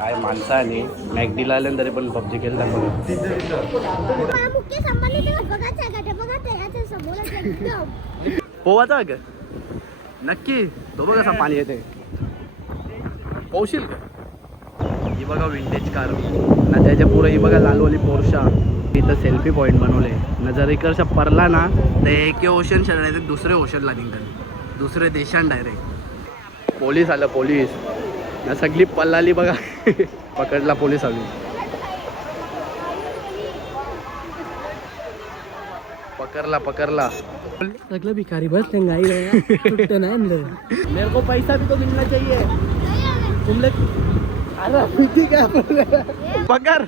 काय माणसाने मॅगडीला आल्या तरी पण पबजी खेळता पोवाचा का नक्की तो बघ कसा पाणी येते पोहशील का ही बघा विंटेज कार ना त्याच्या पुढे ही बघा लालवाली पोर्शा इथं सेल्फी पॉईंट बनवले ना जर इकडचा परला ना तर एके ओशन शरण दुसरे ओशनला निघाले दुसरे देशान डायरेक्ट पोलीस आलं पोलीस ना सगळी पल्लाली बघा पकडला पोलीस आली पकड़ला सगळं भिकारी बस गाई मेरे को पैसा भी तो मिलना चाहिए तुम लोग अरे ठीक है पकड़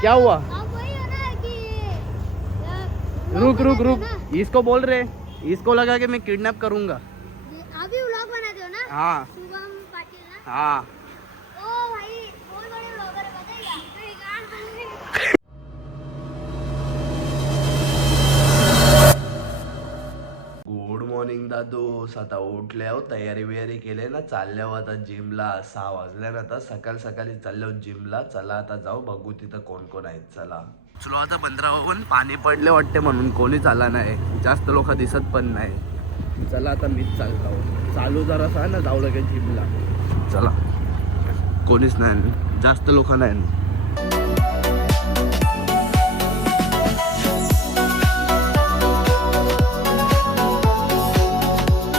क्या हुआ रुक इसको बोल रहे इसको लगा कि मैं किडनैप करूंगा अभी व्लॉग बनाते हो ना हाँ शुभम पाटिल ना हाँ ओ भाई बहुत बड़े व्लॉगर है बताइएगा गुड मॉर्निंग दादू आता उठल्या तयारी बियारी केले ना चालल्या आता जिमला 6 वाजल्या ना आता सकाळी चालल्या जिमला चला आता जाऊ बघू तिथं कोण कोण आहेत चला चलो आता 15 पाणी पडले वाटते म्हणून कोणीच आला नाही जास्त लोक दिसत पण नाही चला आता मीच चालतो चालू जरा ना जाऊ लगे जिमला चला कोणीच नाही जास्त लोक नाही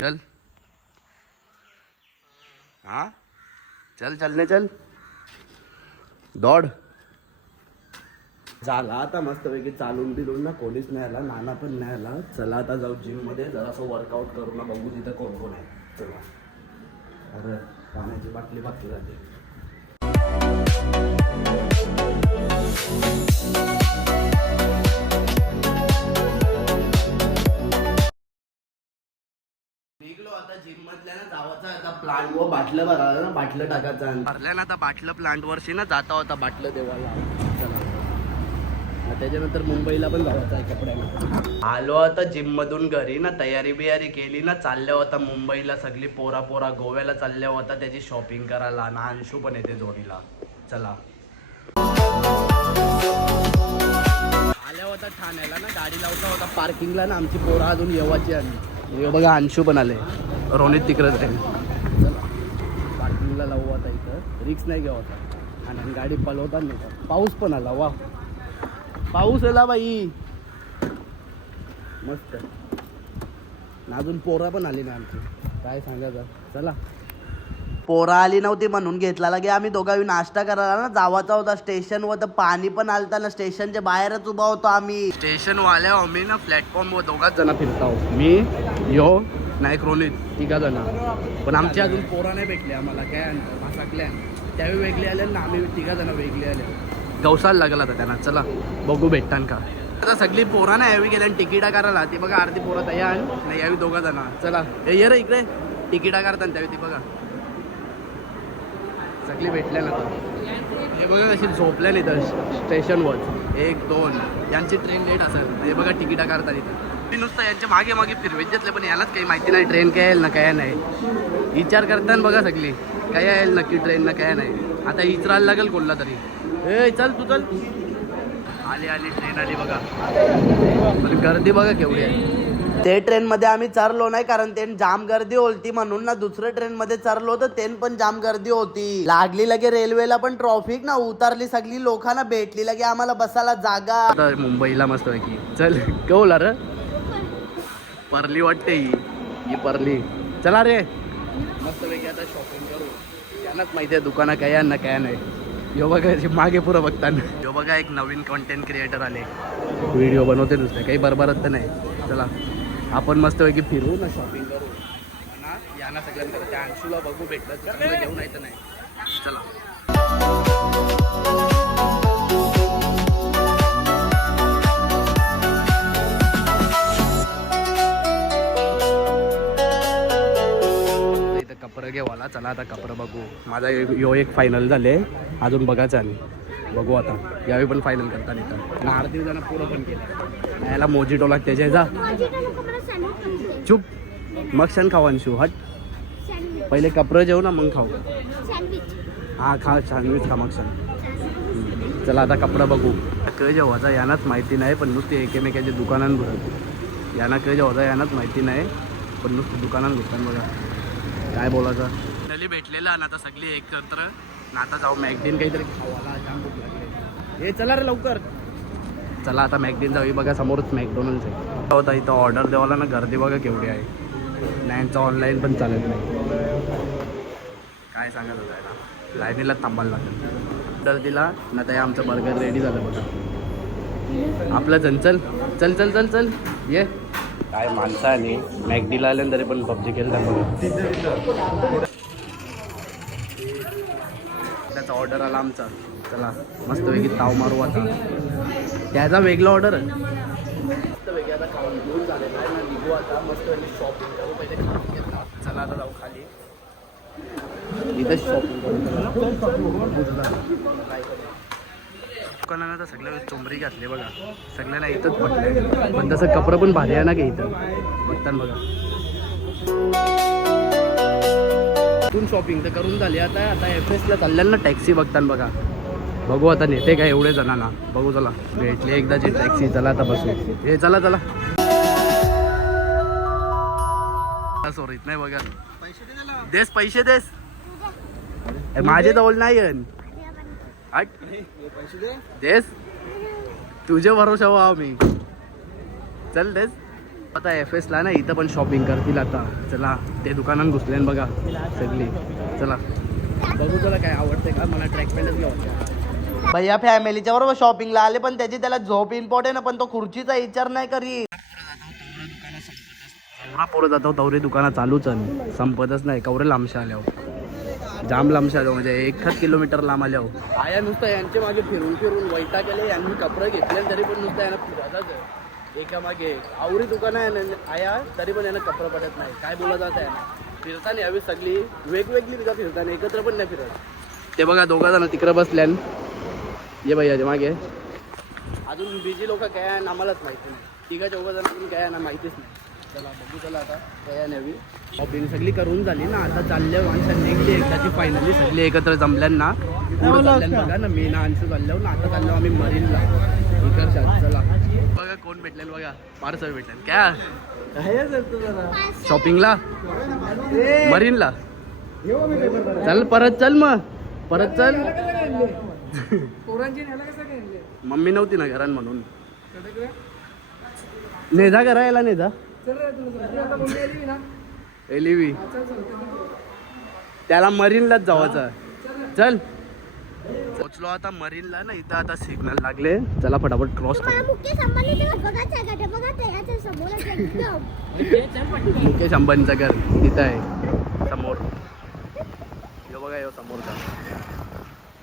चल हाँ चलने चल दौड झाला आता मस्तपैकी चालून बिलून ना कोणीच नाही आला नाना पण नाही आला चला आता जाऊ जिम मध्ये जरासं वर्कआउट करू ना बघू तिथं कोण कोण आहे चला अरे पाण्याची बाटली बाकी जाते निघलो आता जिम मधल्या ना जावाचा आता प्लांट वर बाटलं भरायला ना बाटलं टाकायचं भरल्या ना आता बाटलं प्लांट वरशी ना जाता होता बाटलं देवाला चला त्याच्यानंतर मुंबईला पण जायचं आहे कपड्याला आलो आता जिम मधून घरी ना तयारी बियारी केली ना चालल्या होता मुंबईला सगळी पोरा गोव्याला चालल्या होता त्याची शॉपिंग करायला ना अंशू पण येते जोडीला चला आल्या होता ठाण्याला ना गाडी लावता होता पार्किंगला ना आमची पोरा अजून येवाची आली बघा अंशू पण आले रोनित तिकडच आहे चला पार्किंगला लावू आता इथं रिक्स नाही घ्यावा होता आणि गाडी पलवता नाही पाऊस पण आला वा पाऊस आला बाई मस्त अजून पोरा पण आली ना आमची काय सांगायचं चला पोरा आली नव्हती म्हणून घेतला लागे आम्ही दोघांनी नाश्ता करायला ना जावाचा होता स्टेशन वर तर पाणी पण आलता ना स्टेशनच्या बाहेरच उभा होतो आम्ही स्टेशन वाल्या आम्ही ना प्लॅटफॉर्म वर दोघाच जण फिरतो मी यो नायक रोनित 3 जण पण आमची अजून पोरा नाही भेटले आम्हाला काय भासाकल्या त्यावेळी वेगळे आले ना आम्ही 3 जण वेगळे आले गवसाला लागला होता त्यांना चला बघू भेटतान का आता सगळी पोरा ना यावी गेल्या तिकिटा करायला ती बघा अर्धी पोरं तयार नाही यावी 2 जण चला ये रे इकडे तिकिटा करताना त्यावेळी ती बघा सगळी भेटल्या ना तर हे बघा अशी झोपल्या नाही तर स्टेशनवर 1 2 यांची ट्रेन लेट असेल हे बघा तिकिटा काढतात इथं मी नुसतं यांच्या मागे फिरवेत घेतले पण यालाच काही माहिती नाही ट्रेन काय येईल ना काय नाही विचार करताना बघा सगळी काय येईल नक्की ट्रेन ना काय नाही आता विचारायला लागेल कोणला तरी ए चल तू चल आली ट्रेन आली बघा पण गर्दी बघा केवढी आहे ते ट्रेन मध्ये आम्ही चरलो नाही कारण ते जाम गर्दी होती म्हणून ना दुसऱ्या ट्रेन मध्ये चरलो तर ते पण जाम गर्दी होती लागली लगे रेल्वेला पण ट्रॉफिक ना उतरली सगळी लोकांना भेटली लगे आम्हाला बसायला जागा मुंबईला मस्त पैकी चल केवला रे परली वाटते ही परली चला रे मस्त पैकी आता शॉपिंग करू त्यांनाच माहिती आहे दुकानं काय ना काय नाही यो बघा मागे पुरं बघताना यो बघा एक नवीन कंटेंट क्रिएटर आले व्हिडिओ बनवते नुसते काही बरोबरच तर नाही चला आपण मस्तपैकी फिरू ना शॉपिंग करू ना यांना सगळ्यांकडे त्या अंशूला बघू भेटलं घेऊन यायचं नाही चला कपडे घेवाला चला आता कपडे बघू माझा यो एक फायनल झाले अजून बघायचं आणि बघू आता यावेळी पण फायनल करता येतं ना 8 दिवसांना पुरं पण केलं याला मोजिटो लागते जा चुप मग क्षण खाऊ अंशू हट पहिले कपडे जेवू ना मग खाऊ हा खा सँडविच खा मग चला आता कपडा बघू क जेव्हाचा यांनाच माहिती नाही पण नुसते एकमेकाच्या दुकानात घुसत यांना क जेव्हाचा यांनाच माहिती नाही पण नुसतं दुकानात घुसतात बघा काय बोलायचं नली भेटलेला ना आता सगळी एकत्र ना आता जाऊ मॅगडीन काहीतरी खावाला जाम भूक लागली हे चला रे लवकर चला आता मॅगडीन जाऊ बघा समोरच मॅकडोनल्ड्स आहे होता इथं ऑर्डर द्यावाला ना गर्दी बघा केवढी आहे नाहीचं ऑनलाईन पण चालत नाही काय सांगत होता याला लाईनीला थांबायला लागेल ऑर्डर दिला ना ते आमचं बर्गर रेडी झालं बघा आपलं चल चल चल चल चल चल ये काय माणसं आली मॅगडीला आले तरी पण पबजी केलं बघा त्याचा ऑर्डर आला आमचा चला मस्तपैकी ताव मारू आता त्याचा वेगळा ऑर्डर मस्तपैकी आता खाऊन घेऊन झालेला आहे ना निघू आता मस्तपैकी शॉपिंग करू पहिले खाऊन घेतला चला आता जाऊ खाली इथं शॉपिंग दुकानानं तर सगळ्या चोंबरी घातली बघा सगळ्यांना इथंच पडलंय पण तसं कपडं पण भारी आहे ना की इथं बघतान बघा इथून शॉपिंग तर करून झाली आता आता एफएसला चालल्याला ना टॅक्सी बघतान बघा बघू आता नेते काय एवढे जणांना बघू चला भेटले एकदाची टॅक्सी चला आता बसू हे चला चला सॉरीत नाही बघा देस पैसे देस माझे जवळ नाही देस तुझे भरोसा आहो मी चल देस आता एफएसला ना इथं पण शॉपिंग करतील आता चला ते दुकानात घुसले बघा सगळी चला बघू तुला काय आवडते का मला ट्रॅक पॅन्टच घ्यावं भैया फॅमिलीच्या बरोबर शॉपिंगला आले पण त्याची त्याला झोप इम्पॉर्टंट आहे पण तो खुर्चीचा विचार नाही करी पोरं जातो तवरे दुकानं चालूच आहे संपतच नाही कवरे लांबशा आल्यावर जाम लांबशा आलो म्हणजे 1 किलोमीटर लांब आल्यावर आया नुसतं यांचे मागे फिरून फिरून वैता गेले यांनी कपडे घेतले तरी पण नुसतं यांना फिरायचं एका मागे आवरी दुकानं आहे आया तरी पण यांना कपडे पडत नाही काय बोला जात आहे ना फिरताना यावी सगळी वेगवेगळी तिथं फिरताना एकत्र पण नाही फिरत ते बघा दोघा जण तिकडे बसल्यान ये भैयाच्या मागे अजून बिजी लोक काय आहे आम्हालाच माहिती नाही तिघा चौघा जण काय आहे ना माहितीच नाही चला बघू चला आता काय नवी शॉपिंग सगळी करून झाली ना आता चालल्या माणसं निघली एकदाची फायनली सगळी एकत्र जमल्यान ना बघा ना मी ना अंशू चालल्यावर ना आता चाललो आम्ही मरीनला इकडच्या चला बघा कोण भेटले बघा पार्सल भेटले काय शॉपिंगला मरीनला चल परत चल मग परत चल मम्मी नव्हती ना घरात म्हणून नेजा करायला नेजा एलिवी त्याला मरीनलाच जावायचं चल पोचलो आता मरीनला ना इथं आता सिग्नल लागले चला फटाफट क्रॉस करू मुकेश अंबानीचं घर तिथं आहे समोर यो बघा यो समोरचा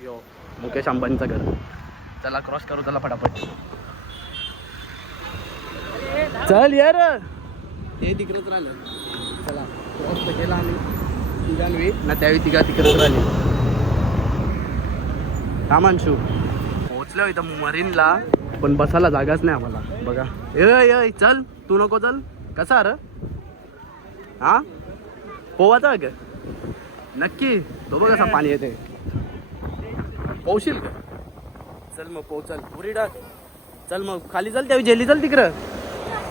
यो मुकेश अंबानीचं घर चला क्रॉस करू चला फटाफट चल यार ते तिकडंच राहिलं चला क्रॉस तर केला आम्ही तुझ्यानवी ना त्यावेळी तिकडंच राहिली कामांशू पोहोचलो इथं मरीनला पण बसायला जागाच नाही आम्हाला बघा ए चल तू नको चल कसा र हा पोवाचा का नक्की तो बघ कसा पाणी येते पोहशील का चल मग पोह चल पुरी डाक चल मग खाली चल त्यावेळी जेली चल तिकडं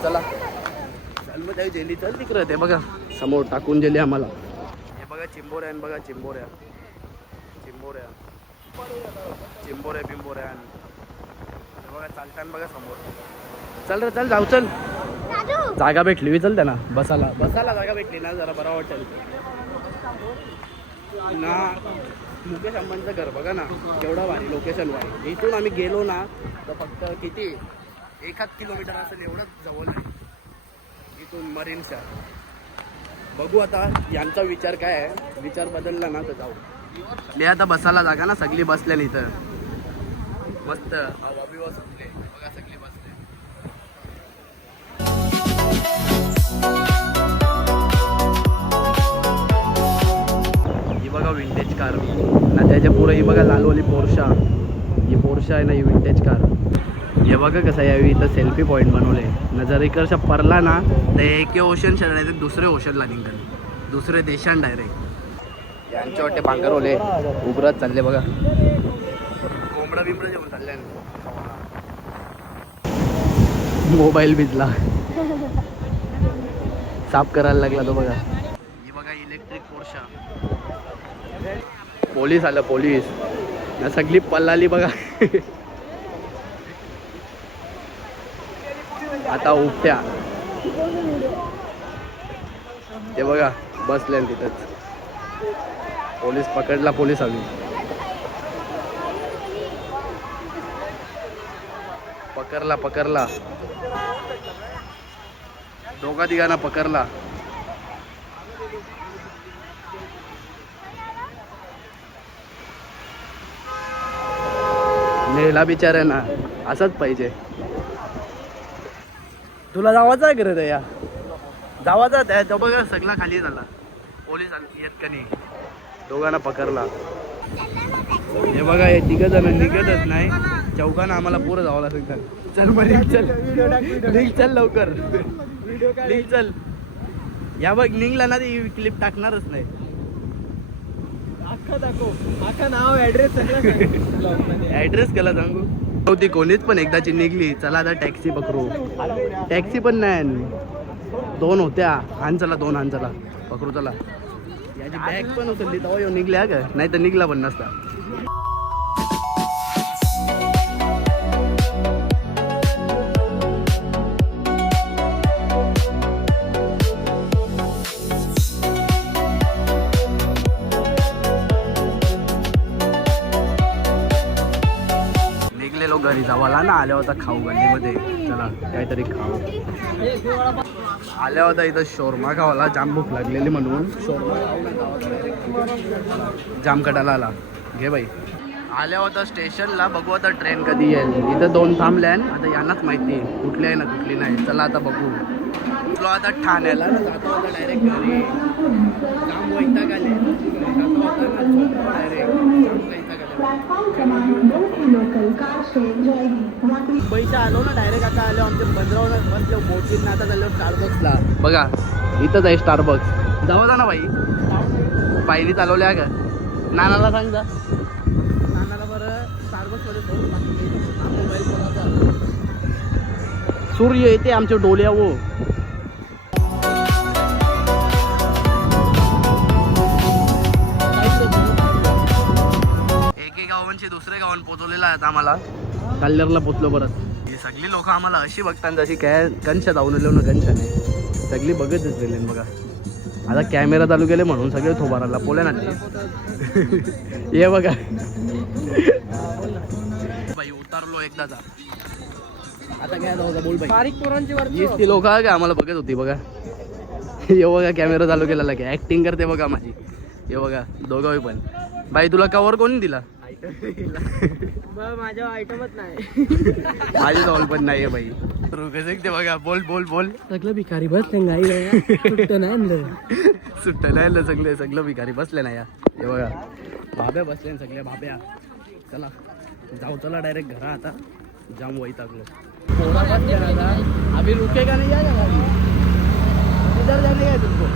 चला चल मग त्यावेळी जेली चल तिकडं ते बघा समोर टाकून जेली आम्हाला हे बघा चिंबोऱ्या बघा चिंबोऱ्या बिंबोऱ्या बघा चालताना बघा समोर चल रे चल जाऊ चल जागा भेटली चल त्यांना बसायला जागा भेटली ना जरा बरं वाटेल ना मुकेश अंबानीचं घर बघा ना केवढा भारी लोकेशन आहे इथून आम्ही गेलो ना तर फक्त किती 1 किलोमीटर असेल एवढंच जवळ आहे इथून मरीनच्या बघू आता यांचा विचार काय आहे विचार बदलला ना तर जाऊ मी आता बसायला जागा ना सगळी बसल्या इथं मस्त हवा बिवा सुटले बघा सगळी बसले ही बघा विंटेज कार ना त्याच्या पुढे ही बघा लालवाली पोर्शा ही पोर्शा आहे ना ही विंटेज कार हे बघा कसं यावी इथं सेल्फी पॉईंट बनवले ना जर इकडचा परला ना तर एके ओशन नाही दुसरे ओशनला निघाल दुसरे देशान डायरेक्ट यांच्या वाटे भांगर ओले उभरत चालले बघा. कोंबडा बिंबडा जेवण चालले. मोबाईल भिजला, साफ करायला लागला तो बघा. ही बघा इलेक्ट्रिक पोर्शा. पोलीस आलं, पोलीस ना सगळी पल्लाली बघा. आता उपट्या ते बघा बसले तिथंच. पोलीस पकडला, पोलीस आली. पकडला दोघा तिघांना पकडला. नेला बिचाऱ्यांना. असंच पाहिजे. तुला जावाचा आहे खरं या जावाचा त्या तो बघा सगळा खाली झाला. पोलीस येत का नाही. दोघांना पकडला. हे बघा हे तिघ जण निघतच नाही. चौकानं आम्हाला पुरं जावं लागतं. चल मग निघ चल लवकर निघ चल. या बघ निघला ना ती क्लिप टाकणारच नाही. आखा नाव ऍड्रेस ऍड्रेस केला सांगू. ती कोणीच पण एकदाची निघली. चला आता टॅक्सी पकडू. टॅक्सी पण नाही. 2 होत्या. हान चला 2 हान चला पकडू चला. याची बॅग पण उचलली तेव्हा येऊन निघल्या का नाही तर निघला पण नसता. घरी जावाला ना आल्या होता खाऊ गल्लीमध्ये. चला काहीतरी खाऊ. आल्या होता इथं शोरमा खावाला. जाम भूक लागलेली म्हणून शोरमा जामकटाला आला. घे बाई. आल्या होता स्टेशनला. बघू आता ट्रेन कधी येईल. इथं 2 थांबल्या. आता यांनाच माहिती कुठली आहे ना कुठली नाही. चला आता बघू. तुला आता ठाण्याला ना जातो होता डायरेक्ट घरी. जाम वैताग आले. जातो होता ना डायरेक्ट जाम वैताग मुंबईच्या आलो ना डायरेक्ट. आता आलो आमच्या बंदरावर बसलो बोटीत. आता चाललो स्टारबक्सला. बघा इथंच आहे स्टारबक्स. जाऊ ना बाई. पायरी चालवल्या का. नानाला सांग जा. नानाला बरं स्टारबक्समध्ये मोबाईल. सूर्य येते आमच्या डोल्या वो. दुसऱ्या गावात पोचवलेला आहे आम्हाला. कल्याणला पोचलो परत. ही सगळी लोक आम्हाला अशी बघतात जशी काय कंच धावून आलो ना. कंच नाही सगळी बघतच गेले बघा. आता कॅमेरा चालू केले म्हणून सगळे थोबाराला पोले ना. ये बघा बाई उतारलो एकदाचा. आता काय जाऊ बोल बाई. बारीक पोरांची ती लोक काय आम्हाला बघत होती बघा. हे बघा कॅमेरा चालू केलेला काय ऍक्टिंग करते बघा माझी. हे बघा दोघांही पण. बाई तुला कवर कोणी दिला. माझ्या आयटमच नाही. माझी जवळ पण नाही आहे बाई. ते बघा बोल बोल बोल. सगळं भिकारी बसले गाई. सुट्ट नाही सुट्ट नाही सगळे सगळं भिकारी बसले ना या. हे बघा भाब्या बसले सगळे भाब्या. चला जाऊ चला डायरेक्ट घरा. आता जाम वैतागलो. पोरा बसले ना आता. अभी रुकेगा नहीं जाएगा गाड़ी. किधर जाने है तुमको.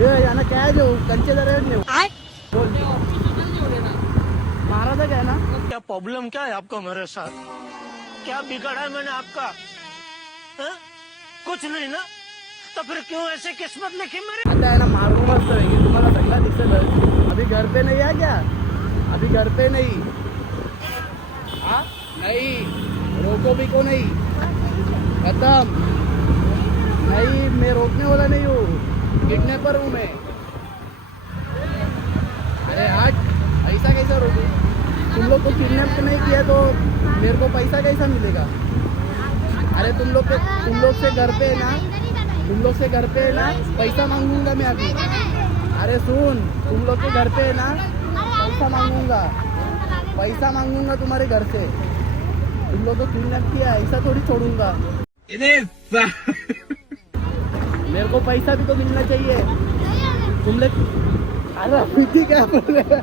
ये याना क्या है जो कंचे दर महाराज क्या है ना. क्या प्रॉब्लम क्या है आपको मेरे साथ. क्या बिगड़ा है मैंने आपका. कुछ नहीं ना. तो फिर क्यों ऐसे किस्मत लिखी मेरी. आता है ना मारू मस्त है. तुम्हाला सगळा दिसेल. अभी घर पे नहीं है क्या. अभी घर पे नहीं. हाँ नहीं रोको भी को नहीं. खत्म. नहीं मैं रोकने वाला नहीं हूँ. किडनैपर हूँ मैं. अरे हट. ऐसा कैसा रोकूं. तुम लोग को किडनैप नहीं किया तो मेरे को पैसा कैसा मिलेगा. अरे तुम लोग से घर पे है ना. तुम लोग से घर पे है ना पैसा मांगूंगा मैं अभी. अरे सुन तुम लोग के घर पे है ना पैसा मांगूंगा तुम्हारे घर से. तुम लोग को किडनैप किया ऐसा थोड़ी छोड़ूंगा. मेरे को पैसा भी तो मिलना चाहिए. तुम लोग अरे क्या बोल रहे.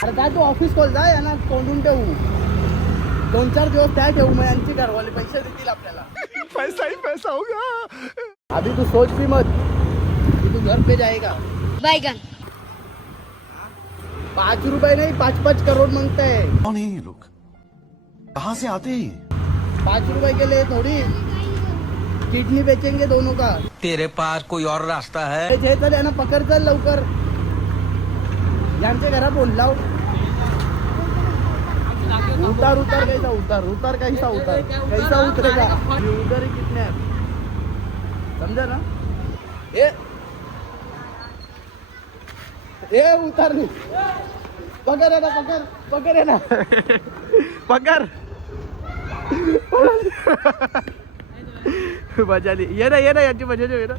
अरे काय तू ऑफिस खोल जा. यांना कोंडून ठेवू. 2-4 दिवस त्या ठेवू. मग यांची घरवाले पैसे देतील आपल्याला. पैसा ही पैसा होगा. अभी तू सोच भी मत. तू घर पे जाएगा. बैगन 5 रुपए नहीं 5 करोड़ मांगता है. कौन है ये लोग? कहाँ से आते हैं? 5 रुपए के लिए थोड़ी किडनी बेचेंगे दोनों का. तेरे पास कोई और रास्ता है? हे चल यांना पकड चल लवकर. यांच्या घरा फोन लाव. उतार कैसा उतरेगा उधर ही किडनैप. समझा ना. ए उतार नहीं. पकड़ है ना पकड़. मजा ली. ये ना यांची मजा ये ना.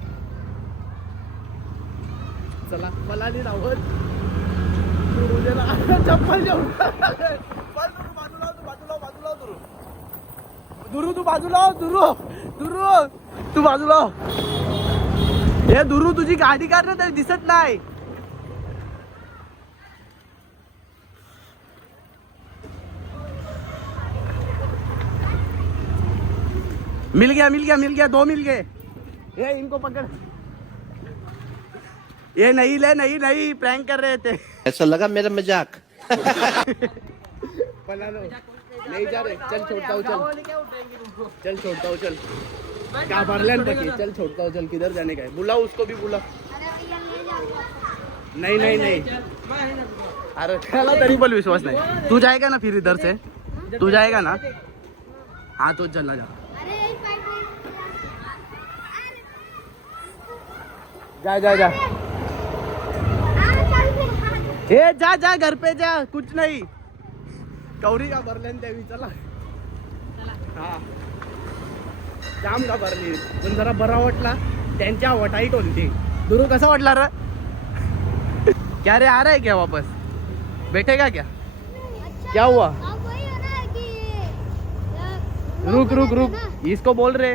चला मला नाही राहत. चप्पल दुरू तू बाजूला हे दुरू तुझी गाडी काढ ना तरी दिसत नाही. मिल गया 2 मिल गए. ये इनको पकड़. ये नहीं प्रैंक कर रहे थे. ऐसा लगा मेरा मजाक. पला लो. नहीं जा रहे. चल छोड़ता हूँ चल. क्या भरल्यान तक चल छोड़ता हूँ चल. किधर जाने का है बुलाओ उसको भी बुलाओ. अरे भैया ले जाऊंगा. नहीं अरे त्याला तरी पण विश्वास नाही. तू जाएगा ना फिर इधर से. तू जाएगा ना. हाँ तो चला जा. अरे यही पाइप जा. चल ए जा घर पे जा. कुछ नहीं. कौरी का भरल्यान त्यावी. चला. हा जाम का भरली पण जरा बरा वाटला. त्यांच्या वटाईट होती. दुरू कसा वाटला रे. क्या रे आ रहा है क्या वापस. बैठेगा क्या. क्या हुआ. अब वही हो ना कि रुक इसको बोल रहे.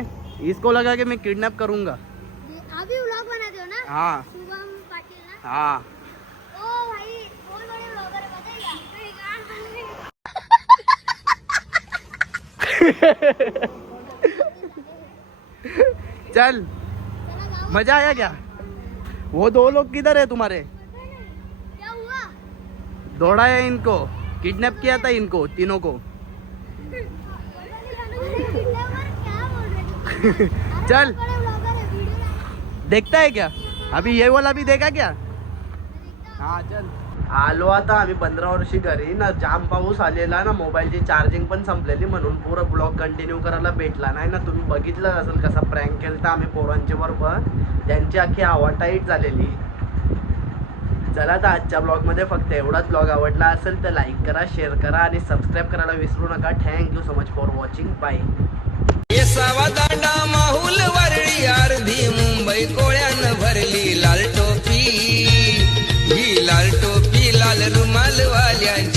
इसको लगा कि मैं किडनैप करूंगा. अभी व्लॉग बनाते हो ना. हाँ शुभम पाटिल ना. हाँ ओ भाई बहुत बड़े व्लॉगर है बताइएगा. चल मजा आया क्या. वो 2 लोग किधर है तुम्हारे. क्या हुआ. दौड़ा है इनको. किडनैप किया था इनको तीनों को. चल देखता है क्या. अभी ये वाला भी देखा क्या. हा चल. आलो आता आम्ही 15 वर्षी घरी ना. जाम पाऊस आलेला ना. मोबाईलची चार्जिंग पण संपलेली म्हणून पुरा ब्लॉग कंटिन्यू करायला भेटला नाही ना. तुम्ही बघितलं असेल कसा प्रँक केलता आम्ही पोरांच्या बरोबर. त्यांची अख्खी आवाज टाईट झालेली. चला तर आजच्या ब्लॉगमध्ये फक्त एवढाच. ब्लॉग आवडला असेल तर लाईक करा, शेअर करा आणि सबस्क्राईब करायला विसरू नका. Thank you so much for watching. Bye. Danda Mahul Worli अर्धी मुंबई कोळ्यानं भरली लाल टोपी. ही लाल टोपी लाल रुमाल वाल्यांची.